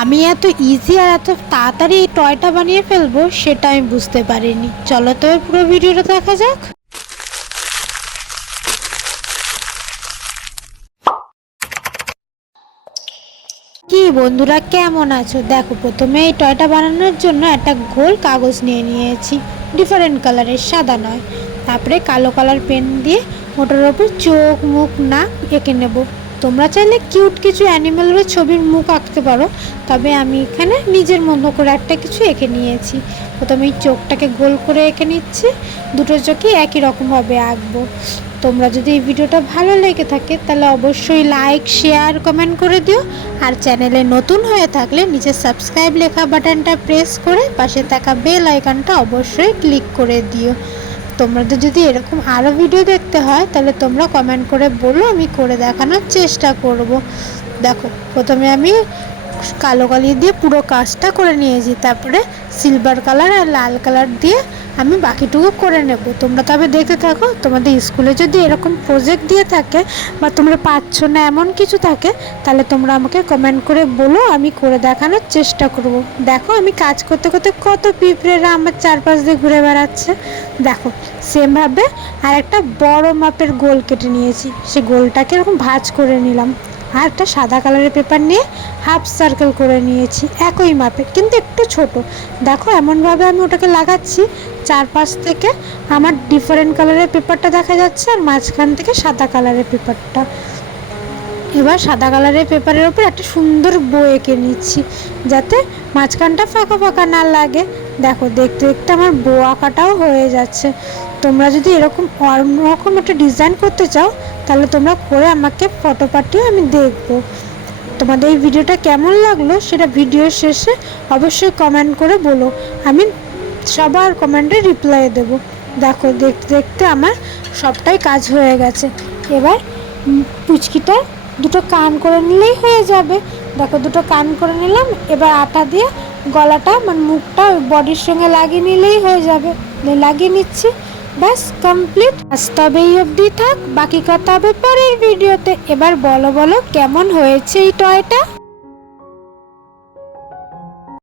আমি এত ইজি আর এত তাড়াতাড়ি এই টয়টা বানিয়ে ফেলবো সেটা আমি বুঝতে পারিনি। চলো তবে পুরো ভিডিওটা দেখা যাক। কি বন্ধুরা, কেমন আছো? দেখো, প্রথমে এই টয়টা বানানোর জন্য একটা গোল কাগজ নিয়ে নিয়েছি, ডিফারেন্ট কালারের, সাদা নয়। তারপরে কালো কালার পেন দিয়ে ওটার ওপর চোখ মুখ নাক এঁকে নেব। তোমরা চাইলে কিউট কিছু অ্যানিমেলের ছবির মুখ আঁকতে পারো, তবে আমি এখানে নিজের মতো করে একটা কিছু এঁকে নিয়েছি। প্রথমে এই চোখটাকে গোল করে এঁকে নিচ্ছি, দুটো চোখই একই রকমভাবে আঁকবো। তোমরা যদি এই ভিডিওটা ভালো লেগে থাকে তাহলে অবশ্যই লাইক শেয়ার কমেন্ট করে দিও। আর চ্যানেলে নতুন হয়ে থাকলে নিচে সাবস্ক্রাইব লেখা বাটনটা প্রেস করে পাশে থাকা বেল আইকনটা অবশ্যই ক্লিক করে দিও। তোমাদের যদি এরকম আরও ভিডিও দেখতে হয় তাহলে তোমরা কমেন্ট করে বলো, আমি করে দেখানোর চেষ্টা করব। দেখো, প্রথমে আমি কালো কালি দিয়ে পুরো কাজটা করে নিয়েছি, তারপরে সিলভার কালার আর লাল কালার দিয়ে আমি বাকিটুকু করে নেব। তোমরা তবে দেখতে থাকো। তোমাদের স্কুলে যদি এরকম প্রজেক্ট দিয়ে থাকে বা তোমরা পাচ্ছ না এমন কিছু থাকে তাহলে তোমরা আমাকে কমেন্ট করে বলো, আমি করে দেখানোর চেষ্টা করব। দেখো, আমি কাজ করতে করতে কত পিঁপড়েরা আমার চারপাশ দিয়ে ঘুরে বেড়াচ্ছে। দেখো, সেমভাবে আর একটা বড় মাপের গোল কেটে নিয়েছি, সে গোলটাকে এরকম ভাঁজ করে নিলাম। আর একটা সাদা কালারের পেপার নিয়ে হাফ সার্কেল করে নিয়েছি, একই মাপের কিন্তু একটু ছোট। দেখো, এমনভাবে আমি ওটাকে লাগাচ্ছি, চারপাশ থেকে আমার ডিফারেন্ট কালারের পেপারটা দেখা যাচ্ছে আর মাঝখান থেকে সাদা কালারের পেপারটা। এবার সাদা কালারের পেপারের ওপর একটা সুন্দর বো এঁকে নিচ্ছি, যাতে মাঝখানটা ফাঁকা ফাঁকা না লাগে। দেখো, দেখতে দেখতে আমার বো আঁকাটাও হয়ে যাচ্ছে। তোমরা যদি এরকম অন্যরকম একটা ডিজাইন করতে চাও তাহলে তোমরা করে আমাকে ফটো পাঠিয়ে আমি দেখব। তোমাদের এই ভিডিওটা কেমন লাগলো সেটা ভিডিওর শেষে অবশ্যই কমেন্ট করে বলো, আমি সবার কমেন্টে রিপ্লাই দেব। দেখো, দেখতে দেখতে আমার সবটাই কাজ হয়ে গেছে। এবার পুচকিটার দুটো কান করে নিলেই হয়ে যাবে। দেখো, দুটো কান করে নিলাম। এবার আটা দিয়ে গলাটা মানে মুখটা বডির সঙ্গে লাগিয়ে নিলেই হয়ে যাবে। লাগিয়ে নিচ্ছি, ব্যাস কমপ্লিট। আজ তবে এই অবধি থাক, বাকি কথা হবে পরের ভিডিওতে। এবার বলো বলো কেমন হয়েছে এই টয়টা।